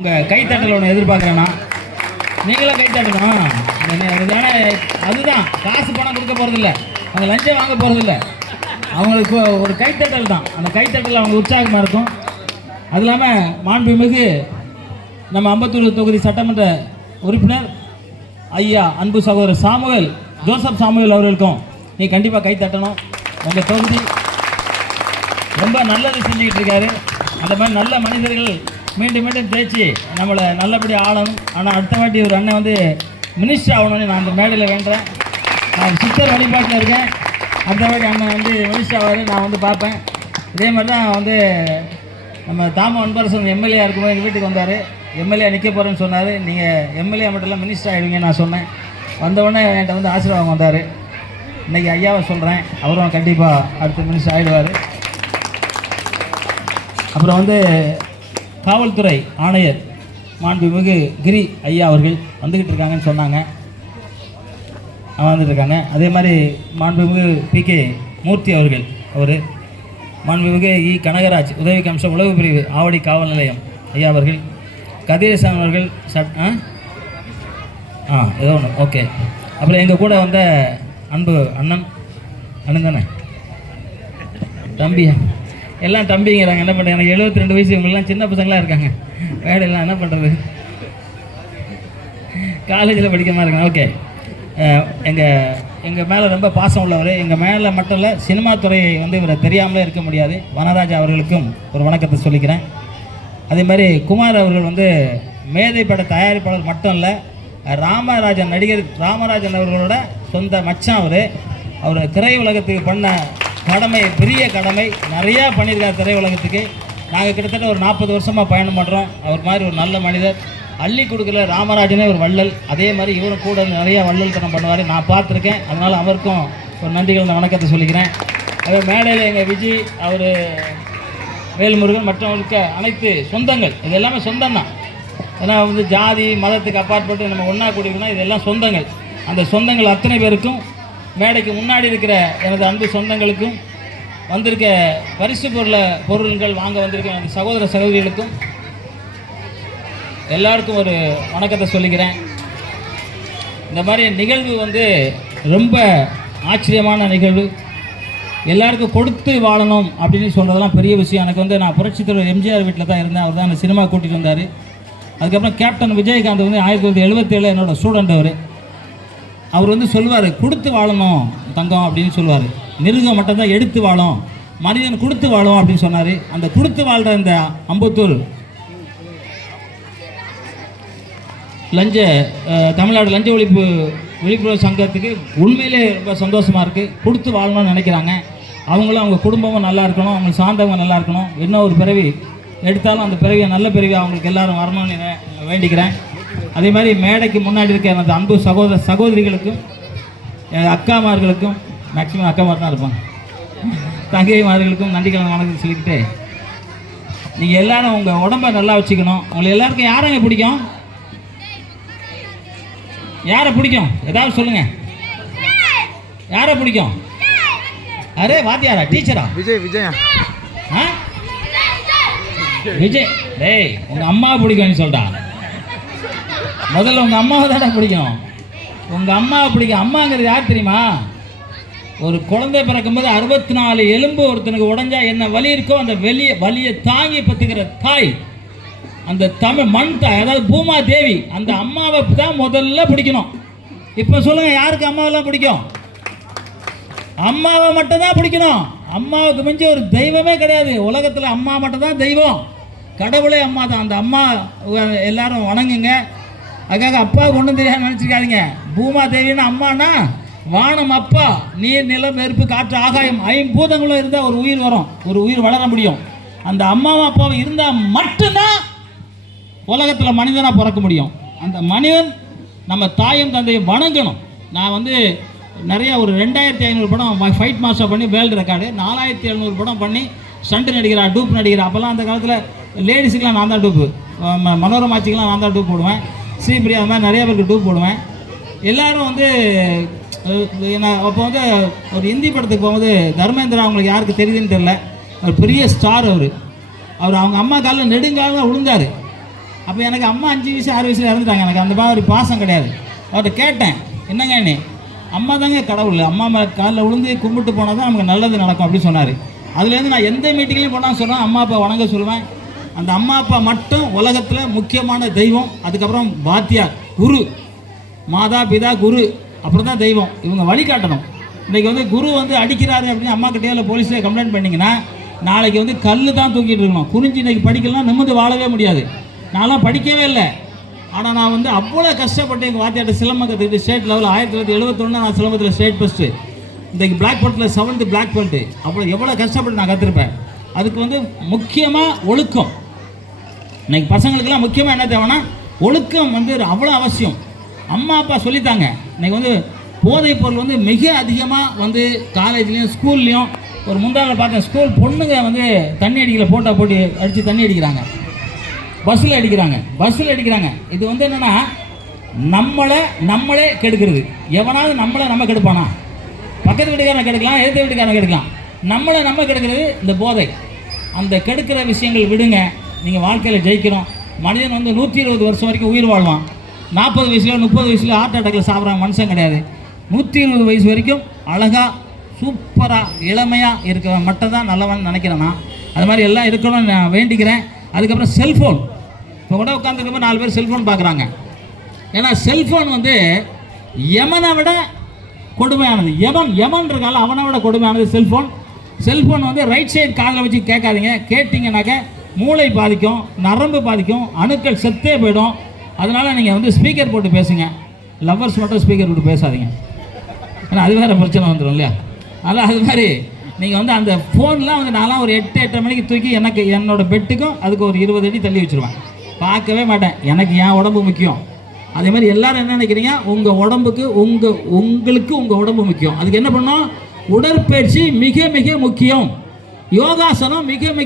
உங்கள் கைத்தட்டல் ஒன்று எதிர்பார்க்குறேன்னா நீங்களும் கைத்தட்டணும். அதுதான் காசு பணம் கொடுக்க போகிறதில்ல, அவங்க லஞ்சம் வாங்க போகிறதில்ல, அவங்களுக்கு ஒரு கைத்தட்டல் தான். அந்த கைத்தட்டல் அவங்க உற்சாகமாக இருக்கும். அது இல்லாமல் மாண்புமிகு நம்ம அம்பத்தூர் தொகுதி சட்டமன்ற உறுப்பினர் ஐயா அன்பு சகோதரர் சாமுவேல் ஜோசப் சாமுவேல் அவர்களுக்கும் நீ கண்டிப்பாக கைத்தட்டணும். உங்கள் தொகுதி ரொம்ப நல்லது செஞ்சுக்கிட்டு இருக்காரு. அந்த மாதிரி நல்ல மனிதர்கள் மீண்டும் மீண்டும் தேய்ச்சி நம்மளை நல்லபடியாக ஆளணும். ஆனால் அடுத்த வாட்டி ஒரு அண்ணன் வந்து மினிஸ்டர் ஆகணும்னு நான் அந்த மேடையில் வேண்டுறேன். நான் சித்தர் வழிபாட்டில் இருக்கேன். அடுத்த வாட்டி அண்ணன் வந்து மினிஸ்டர் ஆவார், நான் வந்து பார்ப்பேன். இதே மாதிரி தான் வந்து நம்ம தாம அன்பரசன் எம்எல்ஏ இருக்கும்போது எங்கள் வீட்டுக்கு வந்தார். எம்எல்ஏ நிற்க போகிறேன்னு சொன்னார். நீங்கள் எம்எல்ஏ மட்டும் இல்லை மினிஸ்டர் ஆகிடுவீங்க நான் சொன்னேன். வந்தவுடனே என்கிட்ட வந்து ஆசீர்வாதம் வந்தார். இன்றைக்கி ஐயாவை சொல்கிறேன், அவரும் கண்டிப்பாக அடுத்த மினிஸ்டர் ஆகிடுவார். அப்புறம் வந்து காவல்துறை ஆணையர் மாண்புமிகு கிரி ஐயா அவர்கள் வந்துக்கிட்டு இருக்காங்கன்னு சொன்னாங்க. வந்துட்டுருக்காங்க. அதே மாதிரி மாண்புமிகு பிகே மூர்த்தி அவர்கள், அவர் மாண்புமிகு இ கனகராஜ் உதவி கமிஷன் உளவு பிரிவு ஆவடி காவல் நிலையம் ஐயா அவர்கள், கதிரேசன் அவர்கள் ஏதோ ஒன்று ஓகே. அப்புறம் எங்கள் கூட வந்த அன்பு அண்ணன் தானே தம்பியா, எல்லாம் தம்பிங்கிறாங்க. என்ன பண்ணுறாங்க, எனக்கு 72 வயசு, இவங்கெல்லாம் சின்ன பசங்களாக இருக்காங்க. வேலையெல்லாம் என்ன பண்ணுறது, காலேஜில் படிக்காமல் இருக்காங்க. ஓகே, எங்கள் மேலே ரொம்ப பாசம் உள்ளவர். எங்கள் மேலே மட்டும் இல்லை, சினிமா துறையை வந்து இவரை தெரியாமலே இருக்க முடியாது. வனராஜா அவர்களுக்கும் ஒரு வணக்கத்தை சொல்லிக்கிறேன். அதே மாதிரி குமார் அவர்கள் வந்து மேதை பட தயாரிப்பாளர் மட்டும் இல்லை, நடிகர் ராமராஜன் அவர்களோட சொந்த மச்சான். அவர் திரையுலகத்துக்கு பண்ண கடமை, பெரிய கடமை நிறையா பண்ணியிருக்கார் திரையுலகத்துக்கு. நாங்கள் கிட்டத்தட்ட ஒரு 40 வருஷமாக பயணம் பண்ணுறோம். அவர் மாதிரி ஒரு நல்ல மனிதர். அள்ளி கொடுக்கல ராமராஜனே ஒரு வள்ளல். அதே மாதிரி இவரும் கூட நிறையா வள்ளல்தனம் பண்ணுவார், நான் பார்த்துருக்கேன். அதனால் அவருக்கும் ஒரு நன்றிகள் வணக்கத்தை சொல்லிக்கிறேன். அதே மேடையில் எங்கள் விஜய், அவர் வேல்முருகன், மற்றவர்களுக்கு அனைத்து சொந்தங்கள், இது எல்லாமே சொந்தம் தான். ஏன்னா வந்து ஜாதி மதத்துக்கு அப்பாற்பட்டு நம்ம ஒன்றா கூடியிருக்கோம்னா இதெல்லாம் சொந்தங்கள். அந்த சொந்தங்கள் அத்தனை பேருக்கும், மேடைக்கு முன்னாடி இருக்கிற எனது அன்பு சொந்தங்களுக்கும், வந்திருக்க பரிசு பொருள்கள் வாங்க வந்திருக்க எனது சகோதர சகோதரிகளுக்கும் எல்லாருக்கும் ஒரு வணக்கத்தை சொல்லிக்கிறேன். இந்த மாதிரி நிகழ்வு வந்து ரொம்ப ஆச்சரியமான நிகழ்வு. எல்லாருக்கும் கொடுத்து வாழணும் அப்படின்னு சொல்கிறதெல்லாம் பெரிய விஷயம். எனக்கு வந்து நான் புரட்சித் தலைவர் எம்ஜிஆர் வீட்டில் தான் இருந்தேன். அவர் தான் அந்த சினிமா கூட்டிகிட்டு வந்தார். அதுக்கப்புறம் கேப்டன் விஜயகாந்த் வந்து 1977 என்னோட ஸ்டூடெண்ட். அவர் வந்து சொல்லுவார், கொடுத்து வாழணும் தங்கம் அப்படின்னு சொல்லுவார். மிருகம் மட்டும்தான் எடுத்து வாழும், மனிதன் கொடுத்து வாழும் அப்படின்னு சொன்னார். அந்த கொடுத்து வாழ்கிற இந்த அம்பத்தூர் தமிழ்நாடு லஞ்ச ஒழிப்பு விழிப்புணர்வு சங்கத்துக்கு உண்மையிலே ரொம்ப சந்தோஷமாக இருக்குது. கொடுத்து வாழணும்னு நினைக்கிறாங்க. அவங்களும் அவங்க குடும்பமும் நல்லா இருக்கணும், அவங்க சார்ந்தவங்க நல்லா இருக்கணும். என்ன ஒரு பிறவி எடுத்தாலும் அந்த பிறவியை நல்ல பிறவி அவங்களுக்கு எல்லாரும் வரணும்னு வேண்டிக்கிறேன். அதே மாதிரி மேடைக்கு முன்னாடி இருக்க எனது அன்பு சகோதரிகளுக்கும், அக்காமார்களுக்கும், மேக்சிமம் அக்காமார் தான் இருப்பாங்க, தங்கைமார்களுக்கும் நன்றிகளை வணக்கம் சொல்லிக்கிட்டு, நீங்கள் எல்லோரும் உங்கள் உடம்பை நல்லா வச்சுக்கணும். உங்களை எல்லாருக்கும் யாரை பிடிக்கும், யாரை பிடிக்கும் ஏதாவது சொல்லுங்கள். யாரை பிடிக்கும்? அரே வாத்தியாரா, டீச்சரா? விஜயா. விஜய். டேய், உங்கள் அம்மாவை பிடிக்கும்னு சொல்லிட்டா. முதல்ல உங்கள் அம்மாவை தானே பிடிக்கும். உங்கள் அம்மாவை பிடிக்கும். அம்மாங்கிறது யார் தெரியுமா? ஒரு குழந்தை பிறக்கும்போது 64 எலும்பு ஒருத்தனுக்கு உடஞ்சா என்ன வலி இருக்கோ அந்த வலியை தாங்கி பத்துக்கிற தாய், அந்த தமிழ் மண் தாய், அதாவது பூமா தேவி. அந்த அம்மாவை தான் முதல்ல பிடிக்கணும். இப்போ சொல்லுங்கள், யாருக்கு அம்மாவெல்லாம் பிடிக்கும்? அம்மாவை மட்டும்தான் பிடிக்கணும். அம்மாவுக்கு மிஞ்சி ஒரு தெய்வமே கிடையாது உலகத்தில். அம்மா மட்டும்தான் தெய்வம், கடவுளே அம்மா தான். அந்த அம்மா எல்லாரும் வணங்குங்க. அதுக்காக அப்பாவுக்கு ஒன்றும் தெரியாது நினச்சிக்காதீங்க. பூமா தேவின்னு அம்மானா வானம் அப்பா, நீர் நிலம் நெருப்பு காற்று ஆகாயம் 5 பூதங்களும் இருந்தால் ஒரு உயிர் வரும், ஒரு உயிர் வளர முடியும். அந்த அம்மாவும் அப்பாவும் இருந்தால் மட்டும்தான் உலகத்தில் மனிதனாக பிறக்க முடியும். அந்த மனிதன் நம்ம தாயும் தந்தையும் வணங்கணும். நான் வந்து நிறைய ஒரு 2500 படம் ஃபைட் மாஸ்டர் பண்ணி வேர்ல்டு ரெக்கார்டு, 4700 படம் பண்ணி ஸ்டண்ட் நடிக்கிறா, டூப் நடிக்கிறா. அப்போல்லாம் அந்த காலத்தில் லேடிஸுக்கெலாம் நான் தான் டூப்பு, மனோரமாச்சிக்கெலாம் நான் தான் டூப் போடுவேன், ஸ்ரீபிரியா, அது மாதிரி நிறைய பேருக்கு டூப் போடுவேன். எல்லோரும் வந்து நான் அப்போ வந்து ஒரு ஹிந்தி படத்துக்கு போகும்போது தர்மேந்திரா, அவங்களுக்கு யாருக்கு தெரியுதுன்னு தெரியல, ஒரு பெரிய ஸ்டார். அவர் அவங்க அம்மா காலில் நெடுங்காலம் விழுந்தார். அப்போ எனக்கு அம்மா 5 வயசு 6 வயசில் இறந்துட்டாங்க. எனக்கு அந்த மாதிரி பாசம் கிடையாது. அவர்கிட்ட கேட்டேன், என்னங்க நீ அம்மா தாங்க கடவுள், அம்மா மேலே காலில் விழுந்து கும்பிட்டு போனால் தான் நமக்கு நல்லது நடக்கும் அப்படின்னு சொன்னார். அதுலேருந்து நான் எந்த மீட்டிங்லையும் போனால் சொல்லுவேன், அம்மா அப்பா வணங்க சொல்லுவேன். அந்த அம்மா அப்பா மட்டும் உலகத்தில் முக்கியமான தெய்வம். அதுக்கப்புறம் வாத்தியார், குரு, மாதா பிதா குரு, அப்புறம் தான் தெய்வம். இவங்க வழிகாட்டணும். இன்றைக்கி வந்து குரு வந்து அடிக்கிறாரு அப்படின்னு அம்மா கிட்டே இல்லை போலீஸில் கம்ப்ளைண்ட் பண்ணிங்கன்னா நாளைக்கு வந்து கல் தான் தூக்கிட்டு இருக்கணும். குறிஞ்சி இன்றைக்கி படிக்கலாம், நிமிர்ந்து வாழவே முடியாது. நான்லாம் படிக்கவே இல்லை. ஆனால் நான் வந்து அவ்வளோ கஷ்டப்பட்டு எங்கள் வாத்தியாட்ட சிலம்பம் கற்றுக்கிட்டு ஸ்டேட் லெவலில் 1971 நான் சிலம்பத்தில் ஸ்டேட் ஃபஸ்ட்டு. இன்றைக்கு பிளாக் பெல்ட்டில் 7th பிளாக் பெல்ட்டு. அவ்வளோ எவ்வளோ கஷ்டப்பட்டு நான் கற்றுருப்பேன். அதுக்கு வந்து முக்கியமாக ஒழுக்கம். இன்றைக்கி பசங்களுக்கெல்லாம் முக்கியமாக என்ன தேவைன்னா ஒழுக்கம் வந்து அவ்வளோ அவசியம். அம்மா அப்பா சொல்லித்தாங்க. இன்றைக்கி வந்து போதைப் பொருள் வந்து மிக அதிகமாக வந்து காலேஜ்லேயும் ஸ்கூல்லையும் ஒரு முந்தாவில் பார்த்தேன், ஸ்கூல் பொண்ணுங்க வந்து தண்ணி அடிக்கல, போட்டா போட்டு அடித்து தண்ணி அடிக்கிறாங்க, பஸ்ஸில் அடிக்கிறாங்க. இது வந்து என்னென்னா நம்மளே கெடுக்கிறது. எவனாவது நம்ம கெடுப்பானா? பக்கத்து வீட்டுக்காரனை கெடுக்கலாம், எதிர்த்த வீட்டுக்காரனை கெடுக்கலாம். நம்ம கெடுக்கிறது இந்த போதை. அந்த கெடுக்கிற விஷயங்கள் விடுங்க. நீங்கள் வாழ்க்கையில் ஜெயிக்கணும். மனிதன் வந்து 120 வருஷம் வரைக்கும் உயிர் வாழ்வான். 40 வயசுல 30 வயசுல ஹார்ட் அட்டாக்கில் சாப்பிட்றாங்க மனுஷன் கிடையாது. 120 வயசு வரைக்கும் அழகாக சூப்பராக இளமையாக இருக்க மட்டும் தான் நல்லவன் நினைக்கிறேன் நான். அது மாதிரி எல்லாம் இருக்கணும்னு நான் வேண்டிக்கிறேன். அதுக்கப்புறம் செல்ஃபோன். இப்போ கூட உட்காந்துருக்கப்போ 4 பேர் செல்ஃபோன் பார்க்குறாங்க. ஏன்னா செல்ஃபோன் வந்து யமனை விட கொடுமையானது. யமன் இருக்கால, அவனை விட கொடுமையானது செல்ஃபோன் வந்து ரைட் சைடு காதில் வச்சு கேட்காதீங்க. கேட்டிங்கனாக்க மூளை பாதிக்கும், நரம்பு பாதிக்கும், அணுக்கள் செத்தே போயிடும். அதனால் நீங்கள் வந்து ஸ்பீக்கர் போட்டு பேசுங்க. லவ்வர்ஸ் மட்டும் ஸ்பீக்கர் போட்டு பேசாதீங்க, ஏன்னா அது வேறு பிரச்சனை வந்துடும் இல்லையா. அதனால் அது மாதிரி நீங்கள் வந்து அந்த ஃபோன்லாம் வந்து நான்லாம் ஒரு 8 மணிக்கு தூக்கி எனக்கு என்னோடய பெட்டுக்கும் அதுக்கு ஒரு 20 அடி தள்ளி வச்சுருவேன். பார்க்கவே மாட்டேன். எனக்கு என் உடம்பு முக்கியம். அதே மாதிரி எல்லோரும் என்ன நினைக்கிறீங்க, உங்கள் உடம்புக்கு உங்களுக்கு உங்கள் உடம்பு முக்கியம். அதுக்கு என்ன பண்ணணும்? உடற்பயிற்சி மிக மிக முக்கியம். யோகாசனம் மிக மிக